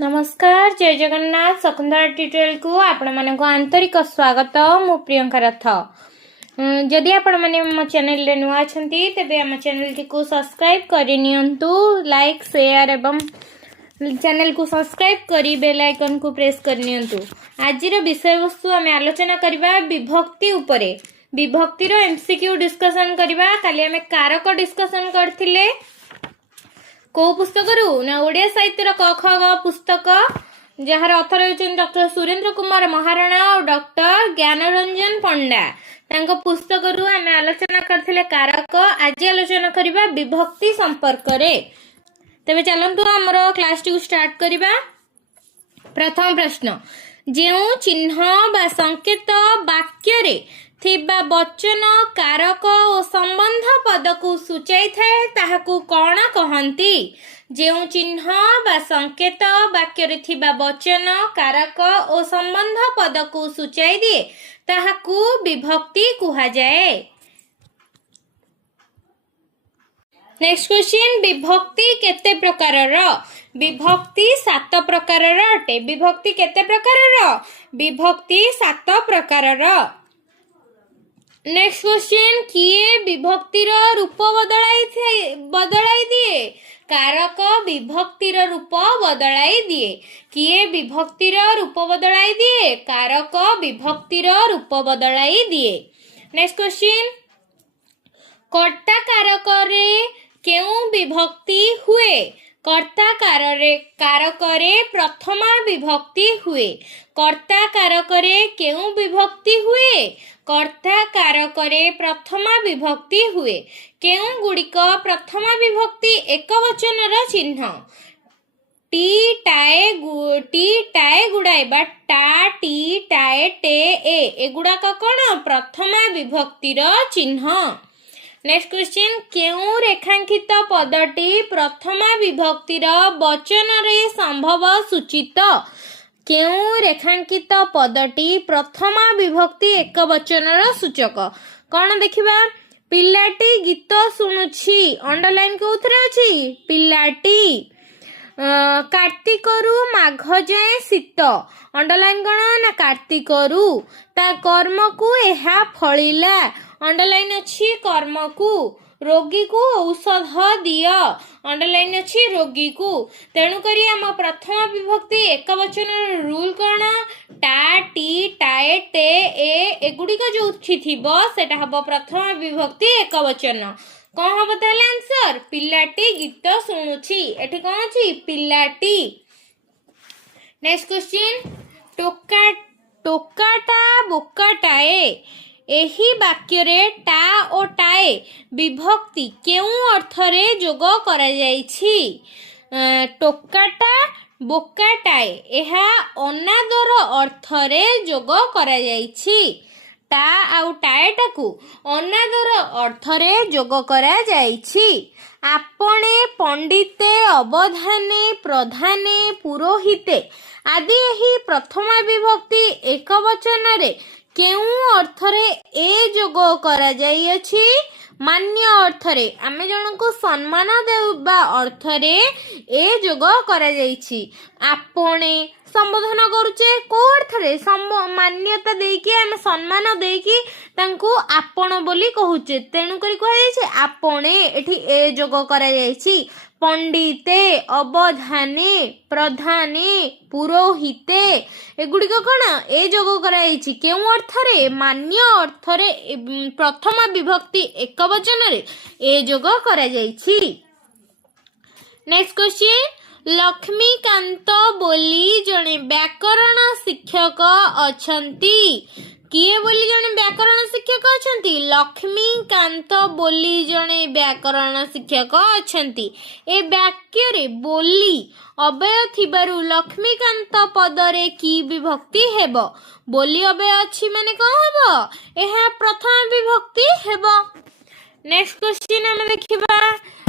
नमस्कार जय जगन्नाथ शकुंतला ट्यूटोरियल को आपण मानक आंतरिक स्वागत मु प्रियंका रथ। जदि आपण माने मो चैनल रे नुआ छंती तेबे हम चैनल को सब्सक्राइब करि नियंतु, लाइक शेयर एवं चैनल को सब्सक्राइब करी बेल आइकन को प्रेस कर नियंतु। आज रो विषय वस्तु आमे आलोचना करबा विभक्ति उपरे। विभक्ति रो एमसीक्यू डिस्कशन करबा। काली आमे कारक डिस्कशन करथिले को पुस्तक ना ओडिया साहित्य क ख ग पुस्तक जार अथर होचन डॉक्टर सुरेंद्र कुमार महाराणा और डॉक्टर ज्ञानरंजन पंडा तांको पुस्तक रु आमे आलोचना करथिले कारक। आज आलोचना करबा विभक्ति संपर्क रे। तबे चलंतु हमरो क्लास टी स्टार्ट करबा। प्रथम प्रश्न, जेउ चिन्ह बा संकेत वाक्य रे थिबा वचन कारक और संबंध पद को सूचाई थाए ताहाकू कौन कहंती? जेउ चिन्ह बा संकेत वाक्य रे थिबा वचन कारक और संबंध पद को सूचाई दिए ताहाकू विभक्ति कुहा जाए। नेक्स्ट क्वेश्चन, विभक्ति केते प्रकारर? विभक्ति 7 प्रकारर अटे। विभक्ति केते प्रकारर? विभक्ति 7 प्रकारर। नेक्स्ट क्वेश्चन, किए विभक्तिर रूप बदलाई दिए? कारक विभक्तिर रूप बदलाई दिए। किए विभक्तिर रूप बदलाई दिए? कारक विभक्तिर रूप बदलाई दिए। नेक्स्ट क्वेश्चन, कर्ता कारक रे केउ विभक्ति हुए? कर्ता कारक रे प्रथमा विभक्ति हुए। कर्ता कारक रे केउ विभक्ति हुए? कर्ता कारक रे प्रथमा विभक्ति हुए। केउ गुड़िक प्रथमा विभक्ति एक वचन र चिन्ह? टी टाए गुड़ाए बा टा टी टाए टे ए एगुड़ाक कौन? प्रथमा विभक्ति र चिन्ह। नेक्स्ट क्वेश्चन, केउ रेखांकित पदटी प्रथमा विभक्तिर वचन रे संभव सूचित? केउ रेखांकित पदटी प्रथमा विभक्ति एक वचन र सूचक? कौन देखिबा? पिलाटी गीत सुनुछि, अंडरलाइन कोउथरे अछि? पिलाटी। कार्तिकरु माघ जाए शीत, अंडरलाइन कौन? ना कार्तिकरु। ता कर्म को एहा फळिला, अंडरलाइन अछि कर्म को। रोगी को औषध दिया, अंडरलाइन अछि रोगी को। तेणु करी हम प्रथम विभक्ति एक वचन रूल कौन? टा टी टाए टे ए एगुड़िक जो थिबो सेटा हबो प्रथम विभक्ति एक वचन। कौन हबो ताले आंसर? पिलाटी गीत सुनुछि। एठी कौन अछि? पिलाटी। नेक्स्ट क्वेश्चन, टोकाटा बोकाटाए एही वाक्य रे टा और टाए विभक्ति केउ अर्थ रे जोग करा जाईछि? टोकाटा बोकाटाए एहा अनादर अर्थ रे जोग करा जाईछि। टा आउ टाएटा को अनादर अर्थ रे जोग करा जाईछि। आपणे पंडिते अवधाने प्रधाने पुरोहिते आदि एही प्रथमा विभक्ति एक वचन रे केउ अर्थ रे ए जोग करा जाई अछि? मान्य अर्थ रे, आमे जनको सम्मान देबा अर्थ रे ए जोग करा जाईछि। आपणे संबोधन करूचे को अर्थ रे? मान्यता देकी आमे सम्मान देकी तांको आपण बोली कहूचे, तेणु करी कहा जाईछि आपणे। एठी ए जोग करा जाईछि। पंडिते अवधाने प्रधाने पुरोहिते एगुड़िक कौन? ए जोग कराई केउ अर्थ रे? मान्य अर्थ रे प्रथम विभक्ति एक वचन रे ए जोग करा जाईछि। नेक्स्ट क्वेश्चन, लक्ष्मीकांत बोली जणे व्याकरण शिक्षक अछंती। किए बोली जणे व्याकरण शिक्षक अछंती? लक्ष्मीकांत बोली जणे व्याकरण शिक्षक अछंती। ए वाक्य रे बोली अव्यय थिबारु लक्ष्मीकांत पदरे की विभक्ति हेबो? बोली अव्यय अछि माने कोन हेबो? एहा प्रथम विभक्ति हेबो। नेक्स्ट क्वेश्चन हम देखिबा,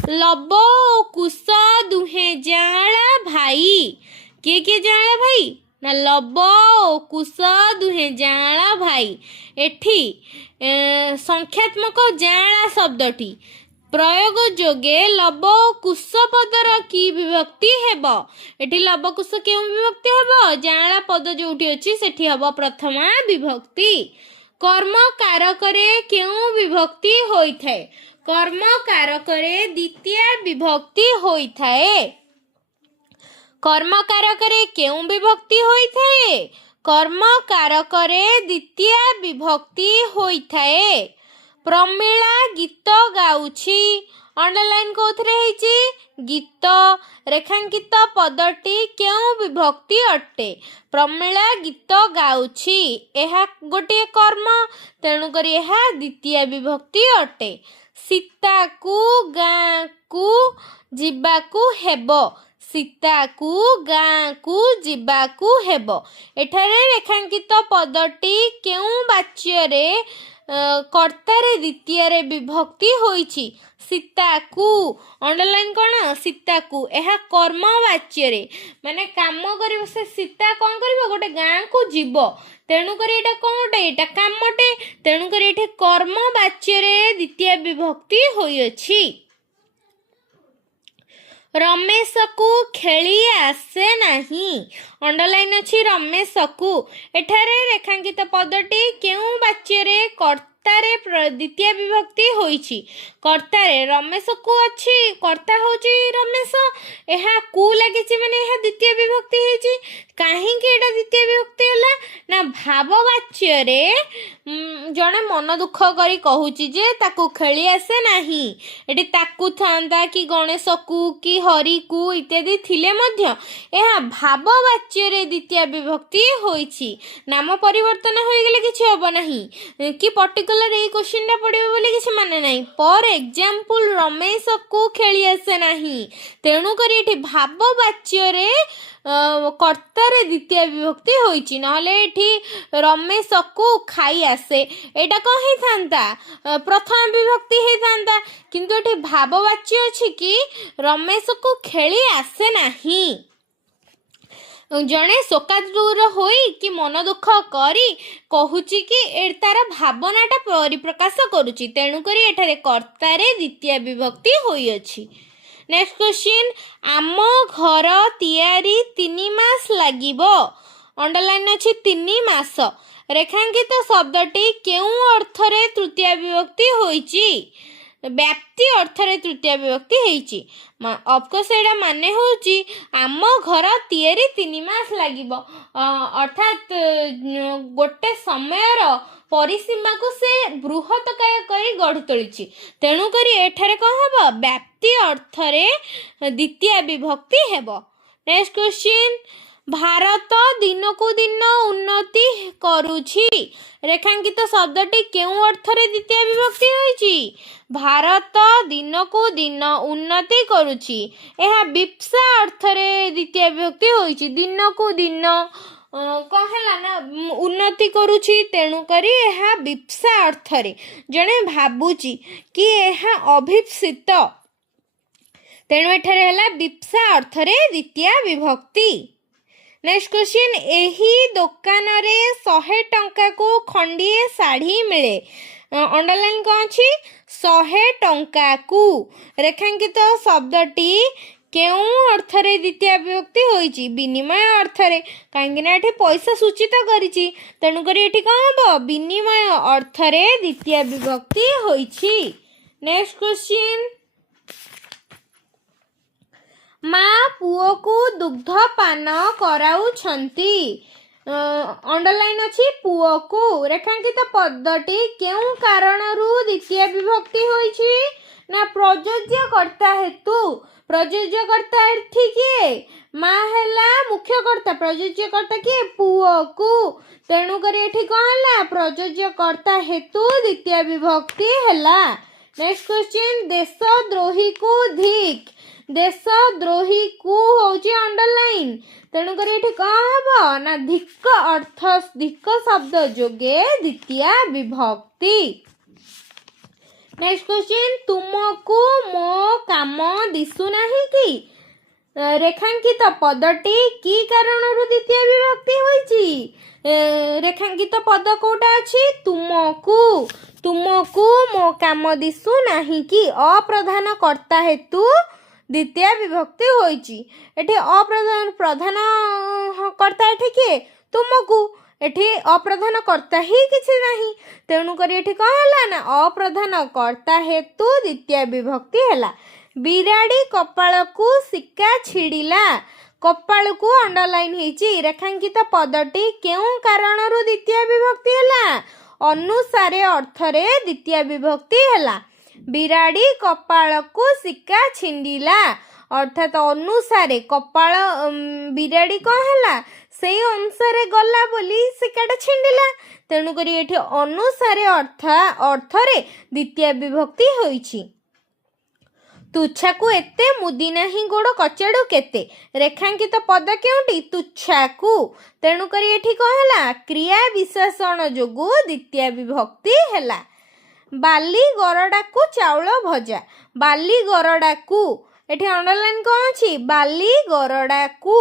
लब ओ कुश दुहे जाळा भाई। किए जाळा भाई? ना लब ओ कुश दुहे जाळा भाई। एठी संख्यात्मक जाळा शब्दटी प्रयोग जोगे लव कुश पदर की विभक्ति हेब एठी लव कुश केउ विभक्ति हेब जांला पद जोठी अछि सेठी हेब प्रथमा विभक्ति कर्म कारकरे केउ विभक्ति होई थाए कर्म कारकरे द्वितीय विभक्ति होई थाए कर्म कारकरे केउ विभक्ति होई थाए कर्म कारकरे द्वितीय विभक्ति होई थाए प्रमीला गीत गाउछि अंडरलाइन कोथरे हेछि गीत रेखांकित पदटी केउ विभक्ति अट्टे प्रमीला गीत गाउछि एहा गोटे कर्म तेणु करी एहा द्वितीय विभक्ति अट्टे सीता को गाँ को जिबाकू हेबो सीता को गाँ को जिबाकू हेबो एठारे रेखांकित पदटी केउ वाच्य रे कर्तारे द्वितीय रे विभक्ति होईछि सीता को अंडरलाइन कौन सीता को यह कर्म वाच्य रे माने काम करिवो से सीता कौन करिवो गोटे गाँ को जीव तेणु करी एटा कोनटे एटा कामटे तेणु करी एठे कर्म वाच्य रे द्वितीय विभक्ति होईछि रमेश को खेली आसे नहीं अंडरलाइन अछि रमेश को एठारे रेखांकित पदटी केउ वाच्य रे कर्तारे द्वितीय विभक्ति होईछि कर्तारे रमेश को अछि कर्ता होछि रमेश एहा कु लागिछि माने एहा द्वितीय विभक्ति हेछि काहे कि एटा द्वितीय विभक्ति होला ना भाववाच्य रे जणे मन दुख करी कहूछि जे ताकू खेली आसे नाही एटी ताकू थांदा कि गणेश को कि हरि को इत्यादि थिले मध्य एहा भाववाच्य रे द्वितीय विभक्ति होईछि नाम परिवर्तन होई गेले किछि होबो नाही कि पर्टिकुलर ए क्वेश्चन टा पडिबो बोली किछि माने नाही फॉर एग्जांपल रमेश को खेली आसे नाही तेणु करी एठी भाववाच्य रे कर्तारे द्वितीय विभक्ति होईछि नहले एठी रमेश को खाई आसे एटा को ही थांता प्रथम विभक्ति ही थांता किंतु एठी भाववाच्य अछि कि रमेश को खेली आसे नाही जणे शोकातुर होई कि मन दुख करी कहूची कि तार भावनाटा परिप्रकाश करूची तेणु करी एठारे कर्तारे द्वितीय विभक्ति होई अछि नेक्स्ट क्वेश्चन आम घर तैयारी 3 मास लागिबो अंडरलाइन अछि 3 मास रेखांकित शब्दटी केउ अर्थरे तृतीय विभक्ति होईची व्याप्ति अर्थरे तृतीय विभक्ति हेची ऑफकोर्स एटा माने होची आम घर तैयारी 3 मास लागिबो अर्थात गोटे समयर परिसीमा को से बृहतकाय करी गढ़ी तोलिछि तेणु करी एठारे कोन हबो व्याप्ति अर्थरे द्वितीय विभक्ति हेबो नेक्स्ट क्वेश्चन भारत दिन को दिन उन्नति करुछि रेखांकित शब्दटी केउ अर्थरे द्वितीय विभक्ति होईछि भारत दिन को दिन उन्नति करुछि एहा विप्सा अर्थरे द्वितीय विभक्ति होईछि दिन को दिन कहला ना उन्नति करुछि तेणु करी एहा विप्सा अर्थरे जणे भाबुछि कि एहा अभिप्सित तेणु एठारे हला विप्सा अर्थरे द्वितीय विभक्ति नेक्स्ट क्वेश्चन एही दुकान रे 100 टंका को खंडिए साड़ी मिले अंडरलाइन कौन अछि 100 टंका को रेखांकित शब्दटी केउ अर्थरे द्वितीय विभक्ति होईची विनिमय अर्थरे काहेकि ना एठी पैसा सूचित करिची तेणु करी एठी कोन हबो विनिमय अर्थरे द्वितीय विभक्ति होईची नेक्स्ट क्वेश्चन माँ पुओ को दुग्ध पान कराउछंती अंडरलाइन अछि पुओ को रेखांकित पदटी केउ कारणरू द्वितीय विभक्ति होईछि ना प्रयोज्यकर्ता हेतु प्रयोज्यकर्ता एठी किए माँ हैला मुख्यकर्ता प्रयोज्यकर्ता किए पुओ को तेणु करी एठी कोन हला प्रयोज्यकर्ता हेतु द्वितीय विभक्ति हला नेक्स्ट क्वेश्चन देशद्रोही को धिक देशद्रोही को होची अंडरलाइन तेणु करी एठी का हबो ना धिक्क अर्थ धिक्क शब्द जोगे द्वितीय विभक्ति नेक्स्ट क्वेश्चन तुमको मो काम दिसु नाही कि ରେଖାଙ୍କିତ ପଦଟି କି କାରଣରୁ ଦ୍ୱିତୀୟ ବିଭକ୍ତି ହୋଇଛି? ରେଖାଙ୍କିତ ପଦ କୋଉଟା ଅଛି? ତୁମକୁ। ତୁମକୁ ମୋ କାମ ଦିଶୁ ନାହିଁ କି? ଅପ୍ରଧାନ କର୍ତ୍ତା ହେତୁ ଦ୍ୱିତୀୟ ବିଭକ୍ତି ହୋଇଛି। ଏଠି ପ୍ରଧାନ କର୍ତ୍ତା ଏଠି କିଏ? ତୁମକୁ। ଏଠି ଅପ୍ରଧାନ କର୍ତ୍ତା ହିଁ କିଛି ନାହିଁ, ତେଣୁକରି ଏଠି କ'ଣ ହେଲା ନା ଅପ୍ରଧାନ କର୍ତ୍ତା ହେତୁ ଦ୍ୱିତୀୟ ବିଭକ୍ତି ହେଲା। ବିରାଡ଼ି କପାଳକୁ ଶିକା ଛିଡ଼ିଲା। କପାଳକୁ ଅଣ୍ଡରଲାଇନ୍ ହେଇଛି। ରେଖାଙ୍କିତ ପଦଟି କେଉଁ କାରଣରୁ ଦ୍ୱିତୀୟ ବିଭକ୍ତି ହେଲା? ଅନୁସାରେ ଅର୍ଥରେ ଦ୍ୱିତୀୟ ବିଭକ୍ତି ହେଲା। ବିରାଡ଼ି କପାଳକୁ ଶିକା ଛିଣ୍ଡିଲା ଅର୍ଥାତ୍ ଅନୁସାରେ କପାଳ ବିରାଡ଼ି କ'ଣ ହେଲା? ସେଇ ଅନୁସାରେ ଗଲା ବୋଲି ଶିକାଟା ଛିଣ୍ଡିଲା, ତେଣୁକରି ଏଠି ଅନୁସାରେ ଅର୍ଥରେ ଦ୍ୱିତୀୟ ବିଭକ୍ତି ହୋଇଛି। ତୁଚ୍ଛାକୁ ଏତେ ମୁଦି ନାହିଁ ଗୋଡ଼ କଚାଡ଼ୁ କେତେ। ରେଖାଙ୍କିତ ପଦ କେଉଁଠି? ତୁଚ୍ଛାକୁ। ତେଣୁକରି ଏଠି କ'ଣ ହେଲା? କ୍ରିୟା ବିଶେଷଣ ଯୋଗୁଁ ଦ୍ୱିତୀୟ ବିଭକ୍ତି ହେଲା। ବାଲି ଗରଡ଼ାକୁ ଚାଉଳ ଭଜା। ବାଲି ଗରଡ଼ାକୁ ଏଠି ଅଣ୍ଡରଲାଇନ୍ କ'ଣ ଅଛି? ବାଲି ଗରଡ଼ାକୁ।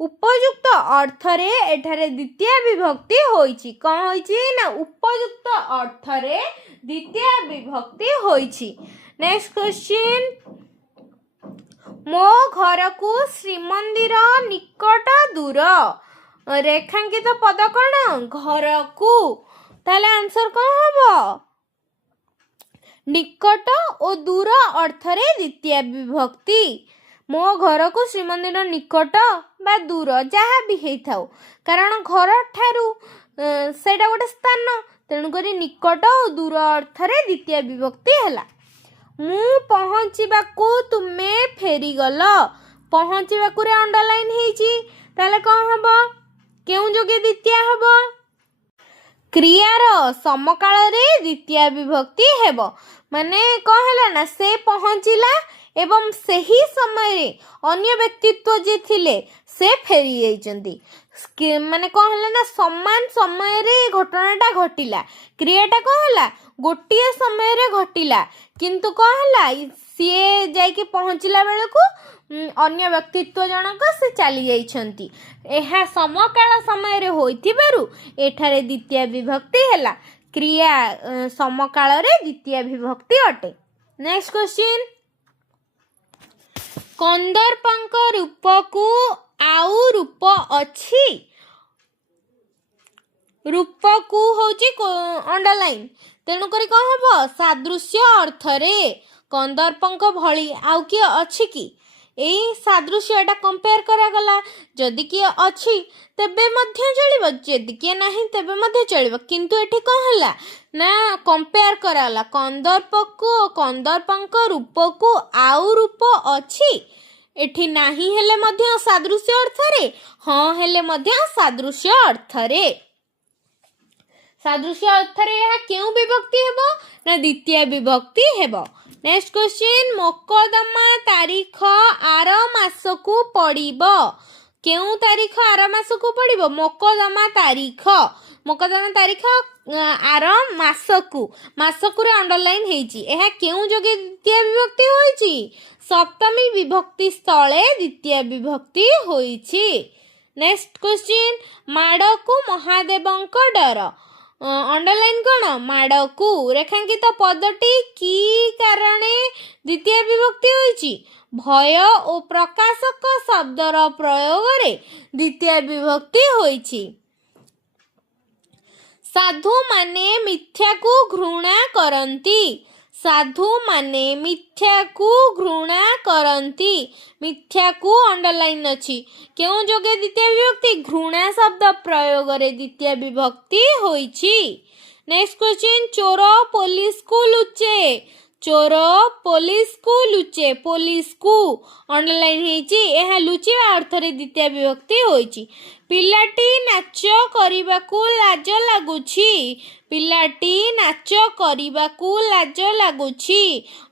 ଉପଯୁକ୍ତ ଅର୍ଥରେ ଏଠାରେ ଦ୍ୱିତୀୟ ବିଭକ୍ତି ହୋଇଛି। କ'ଣ ହୋଇଛି ନା ଉପଯୁକ୍ତ ଅର୍ଥରେ ଦ୍ୱିତୀୟ ବିଭକ୍ତି ହୋଇଛି। ନେକ୍ସଟ କ୍ୱେଶ୍ଚିନ୍, ମୋ ଘରକୁ ଶ୍ରୀମନ୍ଦିର ନିକଟ ଦୂର। ରେଖାଙ୍କିତ ପଦ କ'ଣ? ଘରକୁ। ତାହେଲେ ଆନ୍ସର କ'ଣ ହବ? ନିକଟ ଓ ଦୂର ଅର୍ଥରେ ଦ୍ୱିତୀୟ ବିଭକ୍ତି। ମୋ ଘରକୁ ଶ୍ରୀମନ୍ଦିର ନିକଟ ବା ଦୂର ଯାହା ବି ହେଇଥାଉ, କାରଣ ଘର ଠାରୁ ସେଇଟା ଗୋଟେ ସ୍ଥାନ, ତେଣୁକରି ନିକଟ ଓ ଦୂର ଅର୍ଥରେ ଦ୍ୱିତୀୟ ବିଭକ୍ତି ହେଲା। ମୁଁ ପହଞ୍ଚିବାକୁ ତୁମେ ଫେରିଗଲ। ପହଞ୍ଚିବାକୁରେ ଅଣ୍ଡରଲାଇନ୍ ହେଇଛି, ତାହେଲେ କ'ଣ ହବ? କେଉଁ ଯୋଗେ ଦ୍ୱିତୀୟ ହବ? କ୍ରିୟାର ସମକାଳରେ ଦ୍ୱିତୀୟ ବିଭକ୍ତି ହେବ। ମାନେ କ'ଣ ହେଲା ନା ସେ ପହଞ୍ଚିଲା ଏବଂ ସେହି ସମୟରେ ଅନ୍ୟ ବ୍ୟକ୍ତିତ୍ୱ ଯିଏ ଥିଲେ ସେ ଫେରି ଯାଇଛନ୍ତି। ମାନେ କ'ଣ ହେଲା ନା ସମାନ ସମୟରେ ଘଟଣାଟା ଘଟିଲା। କ୍ରିୟାଟା କ'ଣ ହେଲା? ଗୋଟିଏ ସମୟରେ ଘଟିଲା, କିନ୍ତୁ କ'ଣ ହେଲା? ସିଏ ଯାଇକି ପହଞ୍ଚିଲା ବେଳକୁ ଅନ୍ୟ ବ୍ୟକ୍ତିତ୍ୱ ଜଣକ ସେ ଚାଲି ଯାଇଛନ୍ତି। ଏହା ସମକାଳ ସମୟରେ ହୋଇଥିବାରୁ ଏଠାରେ ଦ୍ୱିତୀୟ ବିଭକ୍ତି ହେଲା। କ୍ରିୟା ସମକାଳରେ ଦ୍ୱିତୀୟ ବିଭକ୍ତି ଅଟେ। ନେକ୍ସଟ କ୍ୱେଶ୍ଚିନ୍, କନ୍ଦର୍ପଙ୍କ ରୂପକୁ ଆଉ ରୂପ ଅଛି। ରୂପକୁ ହେଉଛି ଅଣ୍ଡରଲାଇନ୍, ତେଣୁକରି କ'ଣ ହବ? ସାଦୃଶ୍ୟ ଅର୍ଥରେ। କନ୍ଦର୍ପଙ୍କ ଭଳି ଆଉ କିଏ ଅଛି କି? ଏଇ ସାଦୃଶ୍ୟ ଏଟା କମ୍ପେୟାର କରାଗଲା। ଯଦି କିଏ ଅଛି ତେବେ ମଧ୍ୟ ଚଳିବ, ଯଦି କିଏ ନାହିଁ ତେବେ ମଧ୍ୟ ଚଳିବ, କିନ୍ତୁ ଏଠି କ'ଣ ହେଲା ନା କମ୍ପେୟାର କରାଗଲା। କନ୍ଦର୍ପକୁ କନ୍ଦର୍ପଙ୍କ ରୂପକୁ ଆଉ ରୂପ ଅଛି। ଏଠି ନାହିଁ ହେଲେ ମଧ୍ୟ ସାଦୃଶ୍ୟ ଅର୍ଥରେ, ହଁ ହେଲେ ମଧ୍ୟ ସାଦୃଶ୍ୟ ଅର୍ଥରେ। ସାଦୃଶ୍ୟ ଅର୍ଥରେ ଏହା କେଉଁ ବିଭକ୍ତି ହେବ? ନା ଦ୍ୱିତୀୟ ବିଭକ୍ତି ହେବ। ନେକ୍ସଟ କ୍ୱେଶ୍ଚିନ୍, ମୋକଦ୍ଦମା ତାରିଖ ଆର ମାସକୁ ପଡ଼ିବ। କେଉଁ ତାରିଖ ଆର ମାସକୁ ପଡ଼ିବ? ମୋକଦ୍ଦମା ତାରିଖ। ମୋକଦ୍ଦମା ତାରିଖ ଆର ମାସକୁ। ମାସକୁରେ ଅଣ୍ଡରଲାଇନ୍ ହେଇଛି। ଏହା କେଉଁ ଯୋଗେ ଦ୍ୱିତୀୟ ବିଭକ୍ତି ହୋଇଛି? ସପ୍ତମୀ ବିଭକ୍ତି ସ୍ଥଳେ ଦ୍ୱିତୀୟ ବିଭକ୍ତି ହୋଇଛି। ନେକ୍ସଟ କ୍ୱେଶ୍ଚିନ୍, ମାଡ଼କୁ ମହାଦେବଙ୍କ ଡର। ଅଣ୍ଡରଲାଇନ୍ କ'ଣ? ମାଡ଼କୁ। ରେଖାଙ୍କିତ ପଦଟି କି କାରଣେ ଦ୍ୱିତୀୟ ବିଭକ୍ତି ହୋଇଛି? ଭୟ ଓ ପ୍ରକାଶକ ଶବ୍ଦର ପ୍ରୟୋଗରେ ଦ୍ୱିତୀୟ ବିଭକ୍ତି ହୋଇଛି। ସାଧୁମାନେ ମିଥ୍ୟାକୁ ଘୃଣା କରନ୍ତି। ସାଧୁମାନେ ମିଥ୍ୟାକୁ ଘୃଣା କରନ୍ତି। ମିଥ୍ୟାକୁ ଅଣ୍ଡରଲାଇନ୍ ଅଛି। କେଉଁ ଯୋଗେ ଦ୍ୱିତୀୟ ବିଭକ୍ତି? ଘୃଣା ଶବ୍ଦ ପ୍ରୟୋଗରେ ଦ୍ୱିତୀୟ ବିଭକ୍ତି ହୋଇଛି। ନେକ୍ସଟ କ୍ୱେଶ୍ଚିନ୍, ଚୋର ପୋଲିସକୁ ଲୁଚେ। ଚୋର ପୋଲିସକୁ ଲୁଚେ। ପୋଲିସକୁ ଅଣ୍ଡରଲାଇନ୍ ହେଇଛି। ଏହା ଲୁଚିବା ଅର୍ଥରେ ଦ୍ୱିତୀୟ ବିଭକ୍ତି ହୋଇଛି। ପିଲାଟି ନାଚ କରିବାକୁ ଲାଜ ଲାଗୁଛି। ପିଲାଟି ନାଚ କରିବାକୁ ଲାଜ ଲାଗୁଛି।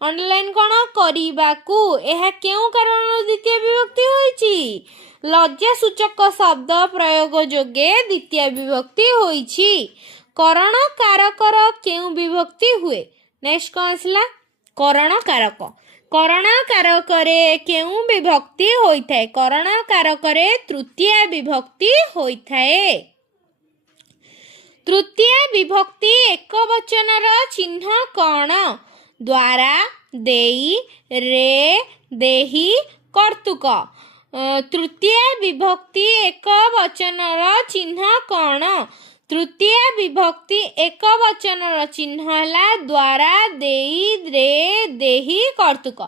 ଅଣ୍ଡରଲାଇନ୍ କ'ଣ? କରିବାକୁ। ଏହା କେଉଁ କାରଣରୁ ଦ୍ୱିତୀୟ ବିଭକ୍ତି ହୋଇଛି? ଲଜ୍ଜା ସୂଚକ ଶବ୍ଦ ପ୍ରୟୋଗ ଯୋଗେ ଦ୍ୱିତୀୟ ବିଭକ୍ତି ହୋଇଛି। କରଣ କାରକର କେଉଁ ବିଭକ୍ତି ହୁଏ? ନେକ୍ସଟ କ'ଣ ଆସିଲା? କରଣ କାରକ। करण कारकरे केउं विभक्ति होइथाए? करण कारकरे तृतीया विभक्ति होइथाए। तृतीया विभक्ति एक वचनर चिन्ह कौन? द्वारा, देई, रे, देही, कर्तुक। तृतीया विभक्ति एक वचनर चिन्ह कौन? तृतीय विभक्ति एक वचनर चिन्ह है द्वारा, देई, रे, देही, कर्तुक।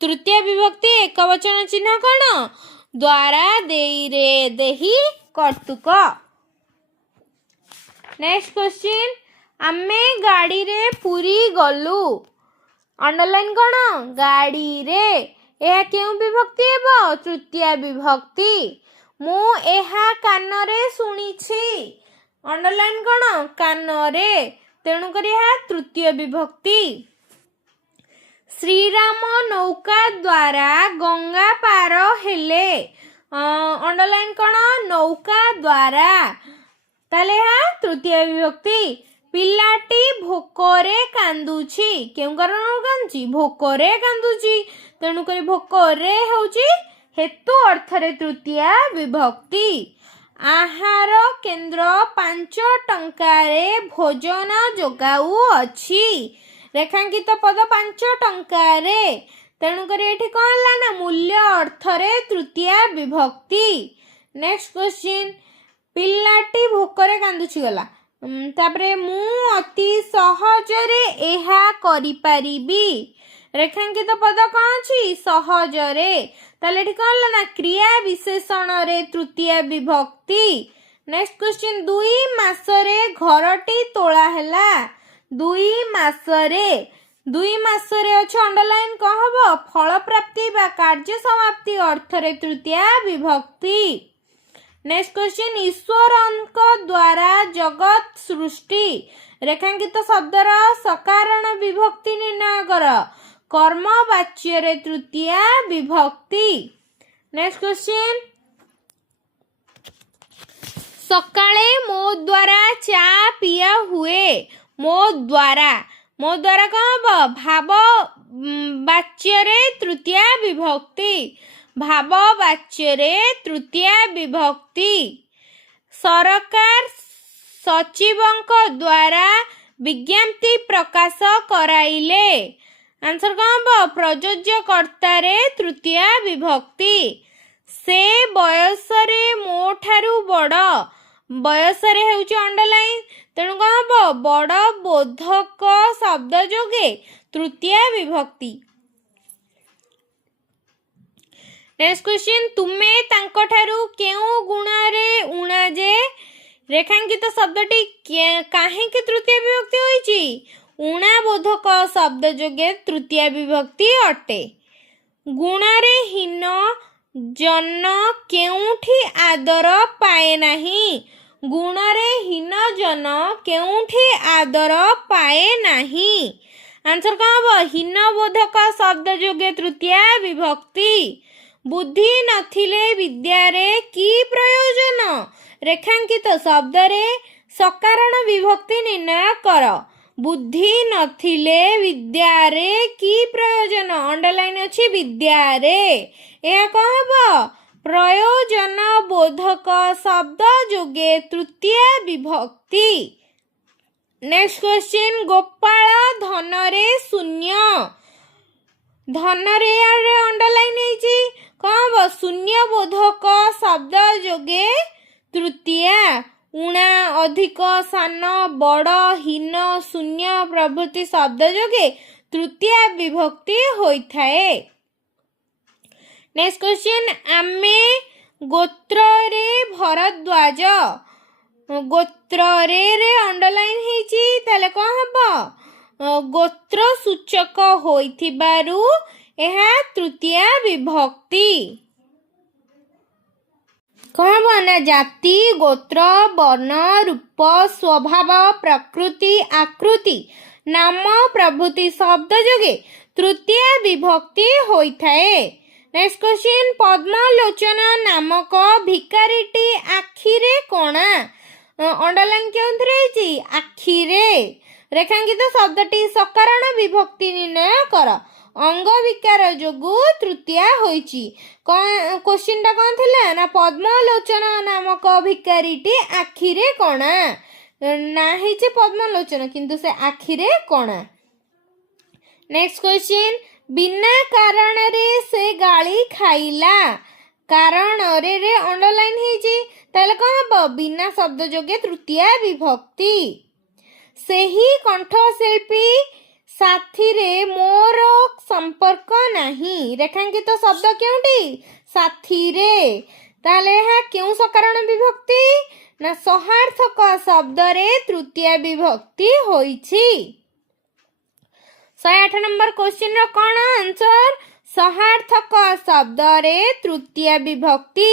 तृतीय विभक्ति एक वचन चिन्ह कौन? द्वारा, देई, रे, देही, कर्तुक। नेक्स्ट क्वेश्चन, आमे गाड़ी रे पुरी गलु। अंडरलाइन कौन? गाड़ी रे। यह क्यों विभक्ति हेब? तृतीय विभक्ति। मु एहा कानरे शुणिछि। अंडरलाइन कौन? कानरे। तेणुकर यह तृतीय विभक्ति। श्रीराम नौका द्वारा गंगा पार हेले। अंडरलाइन कौन? नौका द्वारा। ताले यह तृतीय विभक्ति। पिलाटी भोकरे कांदुछि। केउं कारण कांदुछि? भोकरे कांदुछि। तेणुकर भोकरे होउछि हेतु अर्थरे तृतीय विभक्ति। आहार केन्द्र 5 टंकारे भोजन जोगाऊ अछि। रेखांकित पद 5 टंकारे। तेणुकर एठी कौन होला ना? मूल्य अर्थरे तृतीय विभक्ति। नेक्स्ट क्वेश्चन, पिलाटी भोकरे कांदुछि गला। तापरे मु अति सहजरे एहा करि पारिबी। रेखांकित पद कौन अछि? सहजरे। ताले एठी कौन होला ना? क्रिया विशेषण रे तृतीय विभक्ति। नेक्स्ट क्वेश्चन, 2 मासरे घरटी तोला हैला। 2 मासरे। 2 मासरे अछि अंडरलाइन कह हबो? फल प्राप्ति बा कार्य समाप्ति अर्थरे तृतीय विभक्ति। नेक्स्ट क्वेश्चन, ईश्वरंक द्वारा जगत सृष्टि। रेखांकित शब्दर सकारण विभक्ति निर्णय कर। कर्म वाच्य रे तृतीय विभक्ति। नेक्स्ट क्वेश्चन, सकाळे मो द्वारा चा पिया हुए। मो द्वारा। मो द्वारा कौन? भाव वाच्य रे तृतीय विभक्ति। भाव वाच्य रे तृतीय विभक्ति। सरकार सचिवंक द्वारा विज्ञप्ति प्रकाश कराइले। आंसर कौन? प्रयोज्य कर्ता रे तृतीय विभक्ति। से बयस रे मो ठारू बड़। बयस रे हेउची अंडरलाइन। तेणु कौन? बड़ बोधक शब्द जोगे तृतीय विभक्ति। नेक्स्ट क्वेश्चन, तुमे तांको ठारू केउ गुण रे उणा जे। रेखांकित शब्दटी काहेकि तृतीय विभक्ति होईची? उणा बोधक शब्द जोगे तृतीय विभक्ति अटे। गुण रे हीन जन केउठी आदर पाए नाही। गुण रे हीन जन केउठी आदर पाए नाही। आंसर कौन हबो? हीन बोधक शब्द जोगे तृतीय विभक्ति। बुद्धि नथिले विद्यारे की प्रयोजन। रेखांकित शब्द रे सकारण विभक्ति निर्णय कर। बुद्धि नथिले विद्यारे की प्रयोजन। अंडरलाइन अछि विद्यारे। यह कौन हबो? प्रयोजन बोधक शब्द जोगे तृतीय विभक्ति। नेक्स्ट क्वेश्चन, गोपाल धन रे शून्य। धन रे अंडरलाइन हेछि कौन? शून्य बोधक शब्द जोगे तृतीय। उणा अधिक सान बड़ हीन शून्य प्रभृति शब्द जोगे तृतीय विभक्ति होइथाए। नेक्स्ट क्वेश्चन, आमे गोत्र रे भरद्वाज। गोत्र रे अंडरलाइन हेछि ताले कौन हबो? गोत्र सूचक होइथिबारु एहा तृतीय विभक्ति। कौन ना? जाति, गोत्र, वर्ण, रूप, स्वभाव, प्रकृति, आकृति, नाम प्रभृति शब्द जोगे तृतीय विभक्ति होइथाए। नेक्स्ट क्वेश्चन, पद्मलोचन नामक भिकारीटी आखिरे कोणा। अंडरलाइन केउंथरे हेछि? आखिरे। रेखांकित शब्दटी सकारण विभक्ति निर्णय कर। ଅଙ୍ଗବିକାର ଯୋଗୁ ତୃତୀୟା ହୋଇଛି। କ୍ୱେଶ୍ଚିନ୍ଟା କ'ଣ ଥିଲା ନା ପଦ୍ମଲୋଚନ ନାମକ ଭିକାରୀଟି ଆଖିରେ କଣା। ନା ହେଇଛି ପଦ୍ମଲୋଚନ କିନ୍ତୁ ସେ ଆଖିରେ କଣା। ନେକ୍ସଟ କ୍ୱେଶ୍ଚିନ୍ ବିନା କାରଣରେ ସେ ଗାଳି ଖାଇଲା। କାରଣରେ ଅଣ୍ଡରଲାଇନ୍ ହେଇଛି ତାହେଲେ କ'ଣ ହବ ବିନା ଶବ୍ଦ ଯୋଗେ ତୃତୀୟା ବିଭକ୍ତି। ସେହି କଣ୍ଠଶିଳ୍ପୀ ସାଥିରେ ମୋର ସମ୍ପର୍କ ନାହିଁ। ରେଖାଙ୍କିତ ଶବ୍ଦ କେଉଁଠି ସାଥିରେ। ତାହେଲେ ଏହା କେଉଁ ସକାରଣ ବିଭକ୍ତି ନା ସହାର୍ଥକ ଶବ୍ଦରେ ତୃତୀୟା ବିଭକ୍ତି ହୋଇଛି। 108 ନମ୍ବର କ୍ୱେଶ୍ଚିନ୍ ର କ'ଣ ଆନ୍ସର ସହାର୍ଥକ ଶବ୍ଦରେ ତୃତୀୟା ବିଭକ୍ତି।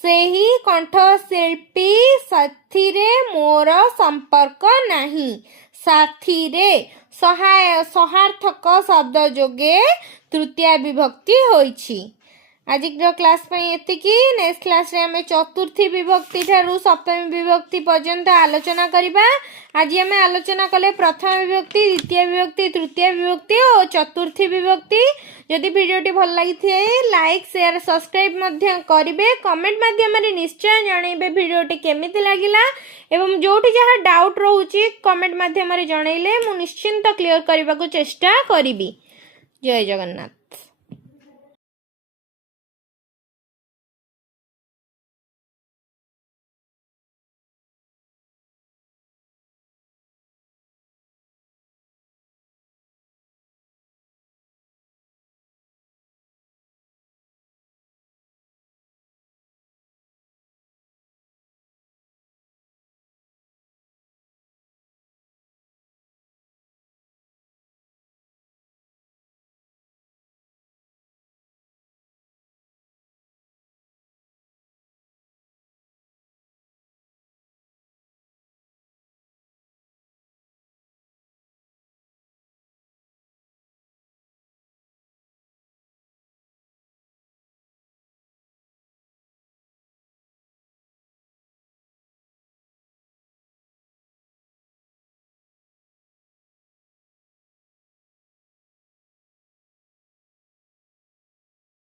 ସେହି କଣ୍ଠଶିଳ୍ପୀ ସାଥିରେ ମୋର ସମ୍ପର୍କ ନାହିଁ। ସାଥିରେ ସହାର୍ଥକ ଶବ୍ଦ ଯୋଗେ ତୃତୀୟା ବିଭକ୍ତି ହୋଇଛି। ଆଜିର କ୍ଲାସ୍ ପାଇଁ ଏତିକି। ନେକ୍ସଟ କ୍ଲାସ୍ରେ ଆମେ ଚତୁର୍ଥୀ ବିଭକ୍ତି ଠାରୁ ସପ୍ତମୀ ବିଭକ୍ତି ପର୍ଯ୍ୟନ୍ତ ଆଲୋଚନା କରିବା। ଆଜି ଆମେ ଆଲୋଚନା କଲେ ପ୍ରଥମ ବିଭକ୍ତି, ଦ୍ୱିତୀୟ ବିଭକ୍ତି, ତୃତୀୟ ବିଭକ୍ତି ଓ ଚତୁର୍ଥୀ ବିଭକ୍ତି। ଯଦି ଭିଡ଼ିଓଟି ଭଲ ଲାଗିଥାଏ ଲାଇକ୍ ସେୟାର ସବସ୍କ୍ରାଇବ୍ ମଧ୍ୟ କରିବେ। କମେଣ୍ଟ ମାଧ୍ୟମରେ ନିଶ୍ଚୟ ଜଣାଇବେ ଭିଡ଼ିଓଟି କେମିତି ଲାଗିଲା ଏବଂ ଯେଉଁଠି ଯାହା ଡାଉଟ୍ ରହୁଛି କମେଣ୍ଟ ମାଧ୍ୟମରେ ଜଣାଇଲେ ମୁଁ ନିଶ୍ଚିନ୍ତ କ୍ଲିୟର କରିବାକୁ ଚେଷ୍ଟା କରିବି। ଜୟ ଜଗନ୍ନାଥ।